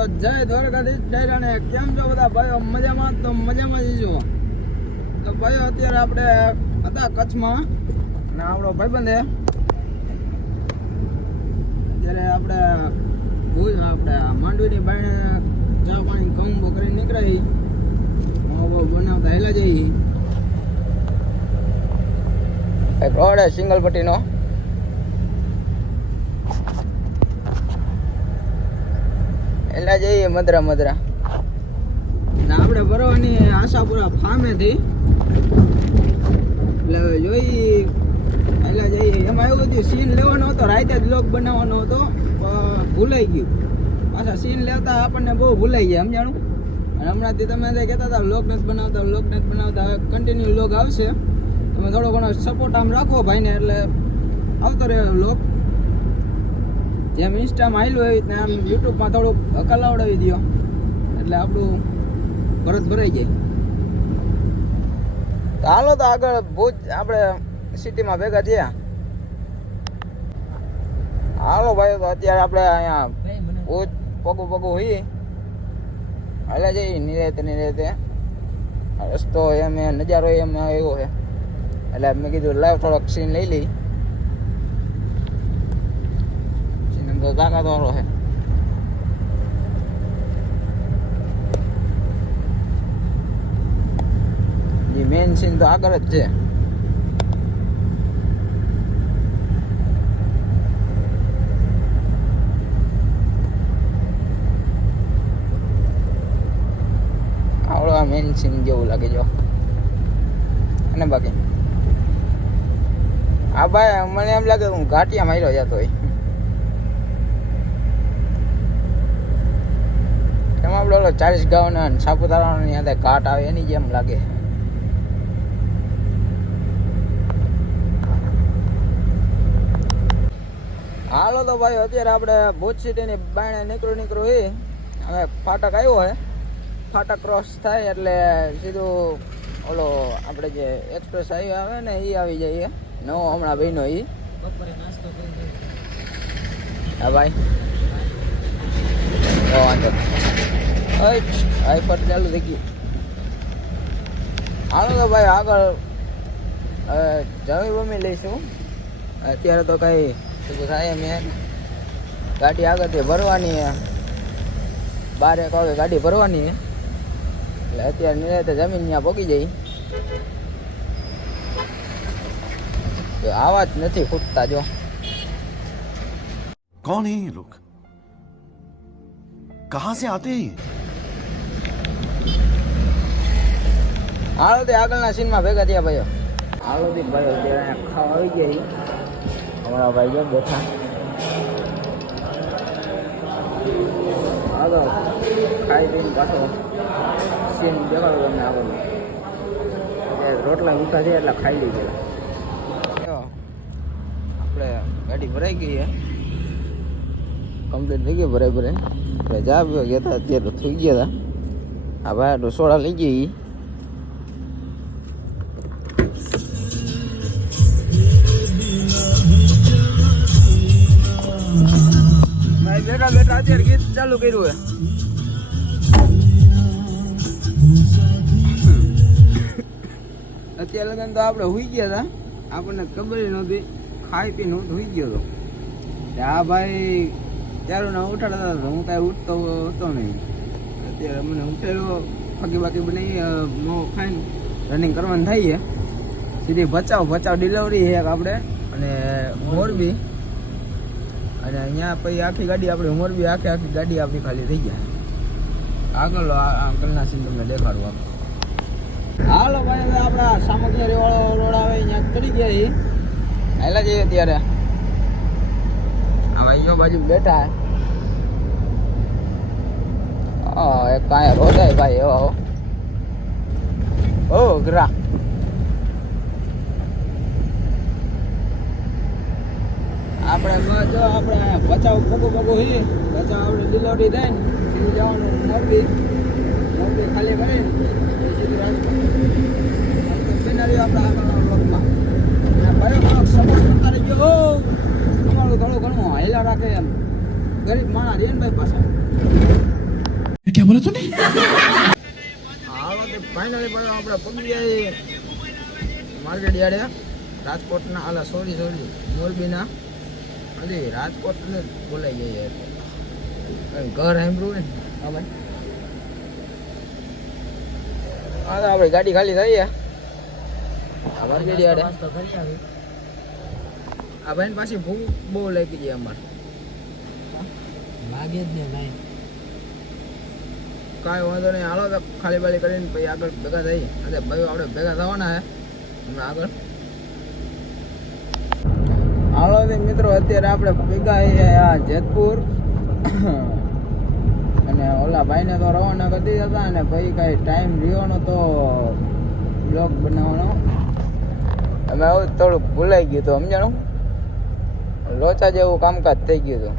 તો જય દ્વારકાધીશ ડાયરા ને કેમ છો બધા ભાઈઓ? મજામાં? તો મજામાં જ તો ભાઈઓ, અત્યારે આપણે હતા કચ્છમાં અને આપણો ભાઈબંધ અત્યારે આપણે ભુજ, આપણે માંડવીની બાઈને ચા પાણી ઘઉં કરીને નીકળાઈ. બનાવતા હેલા જઈ. એક રોડ સિંગલ પટ્ટીનો એલા જઈએ મદરા મદરા. એટલે આપણે ભરવાની આશાપુરા ફાર્મેથી એટલે જોઈ એટલે જઈએ. એમાં એવું હતું સીન લેવાનો હતો, રાતે જ લોક બનાવવાનો હતો ભૂલાઈ ગયું. પાછા સીન લેતા આપણને બહુ ભૂલાઈ ગયા, સમજાણું? અને હમણાંથી તમે કહેતા હતા લોક નથી બનાવતા લોક નથી બનાવતા, હવે કન્ટિન્યુ લોક આવશે. તમે થોડો ઘણો સપોર્ટ આમ રાખો ભાઈને, એટલે આવતો રહે લોક જેમ ઇન્સ્ટામાં આવેલું એવી રીતના આમ યુટ્યુબમાં થોડુંક હકાલાવડાવી દો એટલે આપણું ભરત ભરાઈ જાય. હાલો તો આગળ ભુજ આપણે સિટીમાં ભેગા થયા. હાલો ભાઈ, તો અત્યારે આપણે અહીંયા ભુજ પગું પગું હોઈએ. હાલે જઈએ નિરેતે નિરેતે રસ્તો એમ, નજારો એમ એવો છે. એટલે મેં કીધું લાઈવ થોડોક સીન લઈ લઈ સીન તો તાકાત વાળો છે જે મેઇન સીન તો આગળ જ છે આવડો મેન સીન જેવું લાગે જો અને બાકી હા ભાઈ મને એમ લાગે હું ઘાટિયા માર્યો જતો હોય એમાં આપણે ઓલો ચાલીસ ગાઉના સાપુતારાની અંદર ઘાટ આવે, એની જેમ લાગે. હાલો તો ભાઈ, અત્યારે આપણે ભુજ સિટીની બાયણે નીકળું નીકળું એ હવે ફાટક આવ્યો હે. ફાટક ક્રોસ થાય એટલે સીધું ઓલો આપણે જે એક્સપ્રેસ હાઈવે આવે ને એ આવી જાય નવો હમણાં ભાઈનો એ હા, ભાઈ ઓ વાંધો હાઈપર ચાલુ થઈ ગયું હાલો તો ભાઈ આગળ જમી બમી લઈશું અત્યારે તો કઈ થાય મેં ગાડી આગળથી ભરવાની છે એક વાગે ગાડી ભરવાની એટલે અત્યારે નિરાતે જમીન ત્યાં પોગી જઈ આવા જ નથી ફૂટતા જો કોણ હે લોક કહા સે આતે હે હાલો તે આગળના સીનમાં ભેગા થયા ભાઈઓ. હાલો તે ભાઈઓ અહીંયા ખાવા આવી ગયા. અમારા ભાઈ જો બેઠા. હાલો ખાઈ પીને પાછો સીન દેખાડો તમને આગળ. રોટલા મીઠા છે એટલે ખાઈ લીધે આપણે ગાડી ભરાઈ ગઈ છે કમ્પ્લીટ થઈ ગઈ ભરાઈ ભરાઈ. આપણે જા ગયા હતા અત્યારે તો થઈ ગયા હતા આ ભાઈ આટલું સોડા લઈ ગઈ ભાઈ બેઠા બેઠા અત્યારે ગીત ચાલુ કર્યું હે અત્યારે લગન તો આપણે હુઈ ગયા હતા આપણને ખબર નહોતી. ખાઈ પી નહોતું હુઈ ગયો હતો આ ભાઈ ત્યારે ના ઉઠાડતા હતા હું કાંઈ ઉઠતો હતો નહીં. અત્યારે મને ઉઠેલો બાકી બાકી બનાવી મો ખાઈને રનિંગ કરવાનું થાય છે. સીધી ભચાવ ભચાવ ડિલિવરી એક આપણે, અને મોરબી. અને અહીંયા પછી આખી ગાડી આપણી મોરબી, આખી આખી ગાડી આપણી ખાલી થઈ જાય. આગળ અંકલના સીન તમને દેખાડું આપણે હાલો ભાઈ, હવે આપણા સામગ્રી વાળો રોડ આવે અહીંયા ચડી ગયા છીએ. હાલા જઈએ ત્યારે આ ભાઈઓ બાજુ બેઠા હા એક કાંઈ રોજાય ભાઈ એવા. ઓ, ગ્રા. આપણે જો, આપણે બચાવ પગો પગો હી. બચાવ આપણે લીલોડી દઈ ને, સીધું જવાનું મોરબી. મોરબી ખાલી પછી સીધું રાજકોટ. સિનારીઓ આપણે આગળના બ્લોકમાં ભયો ભાઈઓ સમજ સપોર્ટ ગયો અમારું થોડું ઘણું હેલા રાખે એમ. ગરીબ માણસ રે ને ભાઈ પાછા. क्या बोला तूने હાલો તે ફાઇનલી પાછો આપણે પગી જાય માર્કેટ યાર્ડે રાજકોટના આલા સોરી સોરી મોરબીના હજી રાજકોટ ને જ બોલાઈ જઈએ કઈ ઘર સાંભળ્યું ને હા ભાઈ હા તો આપણે ગાડી ખાલી થઈ ગયા આ માર્કેટ યાર્ડે આ ભાઈ પાછી ભૂખ બહુ લાગી ગઈ અમારે લાગે જ ને ભાઈ કાંઈ વાંધો નહીં. હાલો તો ખાલી બાલી કરીને પછી આગળ ભેગા થઈ અને ભાઈઓ આપણે ભેગા થવાના હમણાં આગળ. હાલો તો મિત્રો, અત્યારે આપણે ભેગા આ જેતપુર. અને ઓલા ભાઈને તો રવાના કરી દીધા હતા અને પછી કાંઈ ટાઈમ રહ્યો તો બ્લોગ બનાવવાનો. અમે આવું થોડુંક ભૂલાઈ ગયું હતું, સમજાણું? લોચા જેવું કામકાજ થઈ ગયું હતું.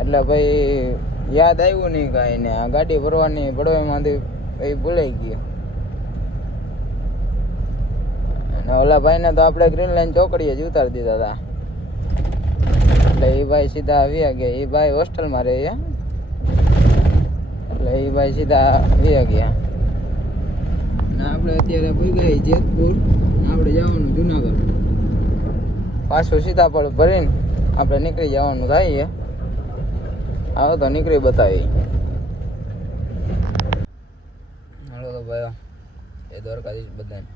એટલે ભાઈ યાદ આવ્યું નહીં કાંઈ ને. આ ગાડી ભરવાની પડવામાંથી ભાઈ ભૂલાઈ ગયો અને ઓલા ભાઈને તો આપણે ગ્રીન લાઈન ચોકડીએ જ ઉતારી દીધા હતા એટલે એ ભાઈ સીધા આવ્યા ગયા. એ ભાઈ હોસ્ટેલમાં રહે એટલે એ ભાઈ સીધા આવ્યા ગયા. ને આપણે અત્યારે ભૂઈ જેતપુર. આપણે જવાનું જુનાગઢ. પાછું સીધા સીતાફળ ભરીને આપણે નીકળી જવાનું થાય આવો તો નીકળી બતાવી. હાલો તો ભાઈ એ દ્વારકાધીશ બધાને.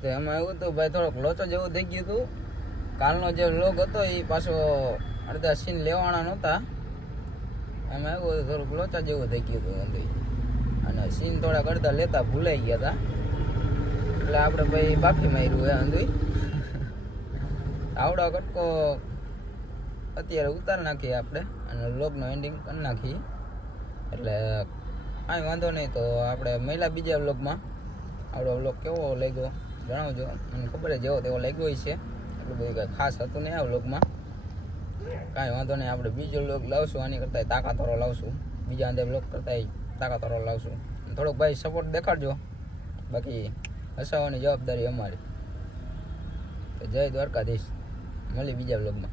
તો એમાં એવું હતું ભાઈ, થોડોક લોચો જેવું થઈ ગયું હતું. કાલનો જે લોગ હતો એ પાછો અડધા સીન લેવાના નહોતા. એમાં એવું હતું, થોડુંક લોચા જેવું થઈ ગયું હતું અંદર. અને સીન થોડાક અડધા લેતા ભૂલાઈ ગયા હતા. એટલે આપણે ભાઈ બાફી માર્યું એ અંદર. આવડો કટકો અત્યારે ઉતાર નાખીએ આપણે અને વ્લોગનું એન્ડિંગ કરી નાખીએ. એટલે કાંઈ વાંધો નહીં તો આપણે મહિલા બીજા વ્લોગમાં આપણો વ્લોગ કેવો લાગ્યો જણાવજો. મને ખબર છે, જેવો તેવો લાગ્યો છે એટલું બધું કાંઈ ખાસ હતું નહીં આ વ્લોગમાં કાંઈ વાંધો નહીં, આપણે બીજો વ્લોગ લાવશું. આની કરતાં તાકાતવાળો લાવશું. બીજા અંદર વ્લોગ કરતાં તાકાતવાળો લાવશું. થોડોક ભાઈ સપોર્ટ દેખાડજો. બાકી હસાવવાની જવાબદારી અમારી. તો જય દ્વારકાધીશ. મળી બીજા વ્લોગમાં